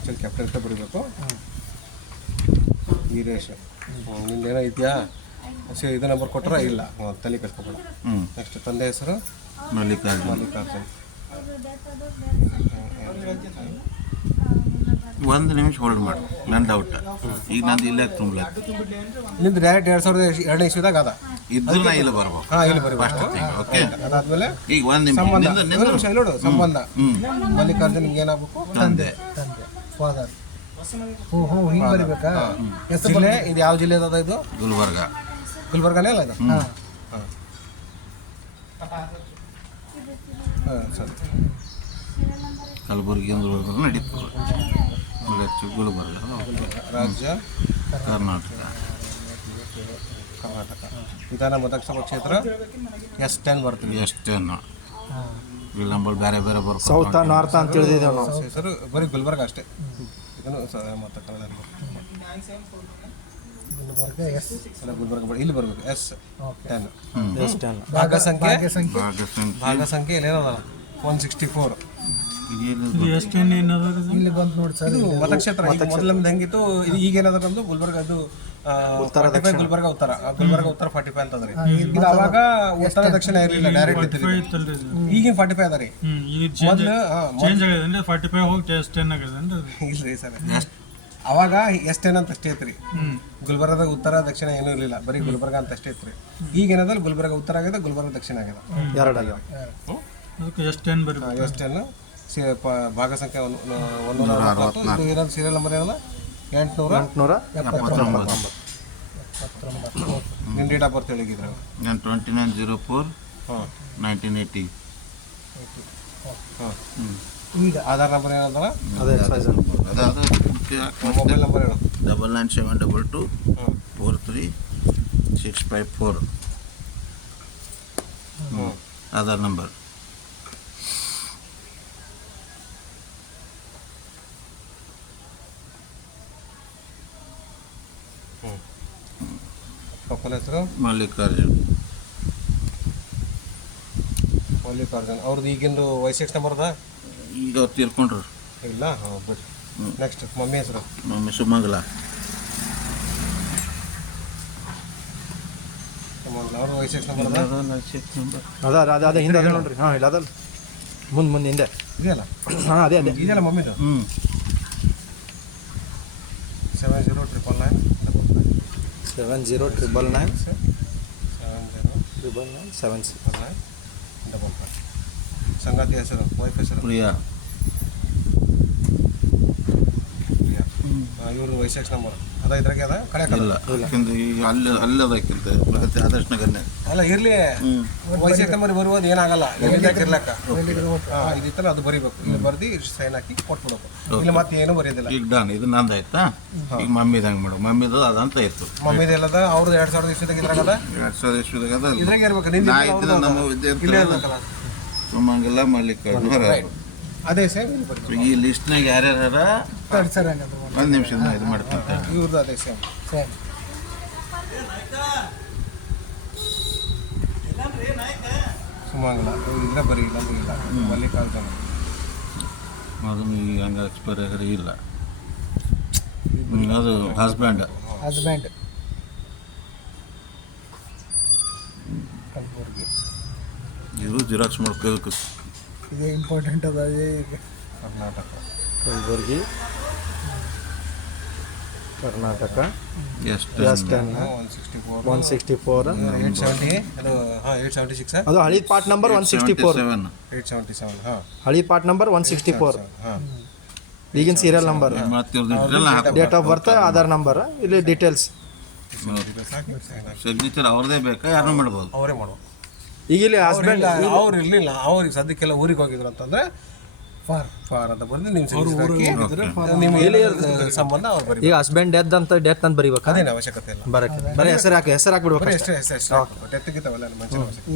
Actually capital ಇಟ್ಟೇ ಬರೀಬೇಕು. ವೀರೇಶ್ ನಿಂದೇನೋ ಇದೆಯಾ ಸರಿ, ಇದು ನಂಬರ್ ಕೊಟ್ಟರೆ ಇಲ್ಲ, ತಲೆ ಕಟ್ಕೊಬೇಡ. ನೆಕ್ಸ್ಟ್ ತಂದೆ ಹೆಸರು ಮಲ್ಲಿಕಾರ್ಜುನ್. ಒಂದು ನಿಮಿಷ ಹೋಲ್ಡ್ ಮಾಡಿ, ನನ್ನ ಡೌಟ್ ಈಗ ನಂದು ಇಲ್ಲೇ ತುಂಬಲ ನಿಂದು ಡೈರೆಕ್ಟ್ 2002 ಇಸ್ವಿದಾಗ ಅದ ಇದ್ದು ನಾ ಇಲ್ಲಿ ಬರ್ಬೇಕು. ಹಾಂ, ಇಲ್ಲಿ ಬರೀಬೇಕು. ಓಕೆ, ಅದಾದ್ಮೇಲೆ ಈಗ ಒಂದು ಸಂಬಂಧ ನಿಮಿಷ ನೋಡು, ಸಂಬಂಧ ಮಲ್ಲಿಕಾರ್ಜುನ್ ನಿಮ್ಗೆ ಏನಾಗಬೇಕು? ತಂದೆ ಫಾದರ್. ಹಿಂಗೆ ಬರಿಬೇಕಾ? ಜಿಲ್ಲೆ ಇದು ಯಾವ ಜಿಲ್ಲೆ ಅದ? ಇದು ಗುಲ್ಬರ್ಗನೇ ಅಲ್ಲ ಇದು? ಹಾಂ ಸರಿ. ಕಲಬುರಗಿ ನಡೀತು. ಗುಲ್ಬರ್ಗ ರಾಜ್ಯ ಕರ್ನಾಟಕ. ವಿಧಾನ ಮತಕ್ಷೇತ್ರ ಕ್ಷೇತ್ರ S10 ಬರ್ತೀವಿ. S10 ಇಲ್ಲಿ ನಂಬರ್ ಬೇರೆ ಬೇರೆ ಬರ್ತಾರೆ. ಸೌತ್ ನಾರ್ತ್ ಅಂತ ತಿಳಿದಿದ್ದೇವೆ ನಾವು. ಹೆಸರು ಬರೀ ಗುಲ್ಬರ್ಗ ಅಷ್ಟೇ. ಇದನ್ನು ಮತ್ತು ಕನ್ನಡ ಗುಲ್ಬರ್ಗ ಇಲ್ಲಿ ಬರಬೇಕು. S10 ಭಾಗ ಸಂಖ್ಯೆ ಇಲ್ಲಿ ಏನದಲ್ಲ 164. ಇಲ್ಲಿ ಬಂದು ನೋಡಿ ಸರ್, ಇದು ಮತಕ್ಷೇತ್ರ. ಮೊದಲಿಂದ ಹೆಂಗಿತ್ತು, ಇದು ಈಗೇನದ ನಮ್ದು ಗುಲ್ಬರ್ಗ, ಇದು ಗುಲ್ಬರ್ಗ ಉತ್ತರ 45 ಅಂತಂದ್ರಿ. ಇದು ಅವಾಗ ಉತ್ತರ ದಕ್ಷಿಣ ಇರಲಿಲ್ಲ, ಡೈರೆಕ್ಟ್ ಇತ್ತು. ಈಗಿನ 45 ಅದ ರೀ. ಮೊದಲು ಇಲ್ರಿ ಸರ್, ಅವಾಗ S10 ಅಂತ ಅಷ್ಟೇ ಐತ್ರಿ. ಗುಲ್ಬರ್ಗದಾಗ ಉತ್ತರ ದಕ್ಷಿಣ ಏನೂ ಇರಲಿಲ್ಲ, ಬರೀ ಗುಲ್ಬರ್ಗ ಅಂತ ಅಷ್ಟೇ ಐತ್ರಿ. ಈಗೇನದ ಗುಲ್ಬರ್ಗ ಉತ್ತರ ಆಗ್ಯದ, ಗುಲ್ಬರ್ಗ ದಕ್ಷಿಣ ಆಗ್ಯದ. S10 ಭಾಗ ಸಂಖ್ಯೆ 160. ಇದು ಏನದು ಸೀರಿಯಲ್ ನಂಬರ್ ಏನಲ್ಲ 879. ನಿಮ್ಮ ಡೇಟ್ ಆಫ್ ಬರ್ತ್ ಹೇಳಿದ್ರೆ 29/04/1980. ಈಗ ಆಧಾರ್ ನಂಬರ್ ಏನಂದ್ರೆ ಮೊಬೈಲ್ ನಂಬರ್ ಹೇಳು. 9972243654 ಆಧಾರ್ ನಂಬರ್. ಪಪ್ಪನ ಹೆಸರು ಮಲ್ಲಿಕಾರ್ಜುನ್. ಅವ್ರದ್ದು ಈಗಿಂದು ವಯಸ್ಸು ಎಷ್ಟು ನಂಬರ್ ಅದ? ಈಗ ಅವ್ರು ತೀರ್ಕೊಂಡ್ರು ಇಲ್ಲ. ಹಾಂ ಬಿಡಿ. ನೆಕ್ಸ್ಟ್ ಮಮ್ಮಿ ಹೆಸರು? ಮಮ್ಮಿ ಸುಮಂಗಲ. ಅವ್ರ ವಯಸ್ಸು ಎಷ್ಟು ನಂಬರ್ ಅದ? ಅದೇ ಹಿಂದೆ ಅದೇ ನೋಡ್ರಿ. ಹಾಂ ಇಲ್ಲ ಅದಲ್ಲ, ಮುಂದೆ ಹಿಂದೆ ಇದೆಯಲ್ಲ. ಹಾಂ ಅದೇ ಇದೆಯಲ್ಲ ಮಮ್ಮಿದು. 709999 ಸಂಗಾತಿ ಹೆಸರು, ವೈಫ್ ಹೆಸರು ಪ್ರಿಯಾ. ಇವ್ರದ್ದು ವಯಸ್ಸು ಎಷ್ಟು ನಂಬರ್ ಅದ? ಇದ್ರಾಗೆ ಅದ ಕಡೆ ಇಲ್ಲ, ಯಾಕೆಂದ್ರೆ ಈಗ ಅಲ್ಲದಕ್ಕಿಂತ ಪ್ರಗತಿ ಆದರ್ಶನ ಗಣ್ಯ ಅಲ್ಲ ಇರಲಿ. ವಯಸ್ಸು ಎಷ್ಟು ನಂಬರ್ ಬರುವುದು ಏನಾಗಲ್ಲ, ಇರ್ಲಕ್ಕ ಇದಿತ್ತಲ್ಲ ಅದು ಬರೀಬೇಕು. ಇಲ್ಲಿ ಬರ್ದು ಸೈನ್ ಹಾಕಿ ಕೊಟ್ಬಿಡ್ಬೇಕು. ಇಲ್ಲಿ ಮತ್ತೆ ಏನು ಬರೆಯೋದಿಲ್ಲ. ಈಗ ಡನ್. ಇದು ನಂದು ಆಯ್ತಾ? ಈಗ ಮಮ್ಮಿದು ಹಂಗೆ ಮಾಡು. ಮಮ್ಮಿದು ಅದಂತ ಇತ್ತು. ಮಮ್ಮಿದು ಎಲ್ಲದ ಅವ್ರದ್ದು 2000 ಇಸ್ವಿದಾಗ ಇದ್ರಾಗದ. 2000 ಇಸ್ವಿದಾಗ ಅದ. ಇದ್ರಾಗೆ ಇರ್ಬೇಕು. ನಾ ಇದ್ದಿದ್ದು ನಮ್ಮ ವಿದ್ಯಾರ್ಥಿ ಸುಮಂಗಲ ಮಲ್ಲಿಕಾರ್ಜುನ್. ಅದೇ ಸೇಮ್ ಈ ಲಿಸ್ಟ್ನಾಗ ಯಾರ್ಯಾರ ಒಂದು ನಿಮಿಷ ಇದು ಮಾಡ್ತೀನಿ. ಇವ್ರದ್ದು ಅದೇ ಸೇಮ್. ಸುಮಂಗಲ ಇದ್ರೆ ಬರೀ ಇಲ್ಲ ಇಲ್ಲ. ಮಲ್ಲಿಕಾರ್ಜುನ್ ಅದು ಈಗ ಹಂಗೆ ಎಕ್ಸ್ಪೈರ್ ಆಗ್ರಿ ಇಲ್ಲ. ಅದು ಹಸ್ಬೆಂಡ್ ಕಲಬುರ್ಗಿ. ಇದು ಜಿರಾಕ್ಸ್ ಮಾಡ್ಕೋಬೇಕು. ಇದು ಇಂಪಾರ್ಟೆಂಟ್ ಅದ. ಕರ್ನಾಟಕ ಕಲಬುರ್ಗಿ ಕರ್ನಾಟಕ. ಎಷ್ಟು 164 870. ಅದು 876. ಅದು ಹಳಿ ಪಾರ್ಟ್ ನಂಬರ್ 164. 877. ಹಾಂ, ಹಳಿ ಪಾರ್ಟ್ ನಂಬರ್ 164. ಹಾಂ. ಈಗಿನ serial number, date of birth, Aadhaar number, ಇಲ್ಲಿ ಡೀಟೇಲ್ಸ್. ಸಿಗ್ನೇಚರ್ ಅವ್ರದೇ ಬೇಕಾ ಯಾರು ಮಾಡ್ಬೋದು? ಅವರೇ ಮಾಡ್ಬೋದು. ಈಗ ಇಲ್ಲಿ ಹಸ್ಬೆಂಡ್ ಅವ್ರು ಇರಲಿಲ್ಲ, ಅವ್ರಿಗೆ ಸದ್ಯಕ್ಕೆಲ್ಲ ಊರಿಗೆ ಹೋಗಿದ್ರು ಅಂತಂದ್ರೆ ಫಾರ್ ಅಂತ ಬಂದು ನಿಮ್ಮ ನಿಮ್ಮ ಸಂಬಂಧ ಅವ್ರು ಬರೀ. ಈಗ ಹಸ್ಬೆಂಡ್ ಡೆತ್ ಅಂತ ಬರೀಬೇಕು. ಅದೇನು ಅವಶ್ಯಕತೆ ಇಲ್ಲ. ಬರೀ ಹೆಸರು ಹಾಕ್ಬಿಡ್ಬೇಕು. ಎಷ್ಟು ಡೆತ್ ಗಿತ್ತವಲ್ಲ ಮನುಷ್ಯನ ಅವಶ್ಯಕತೆ.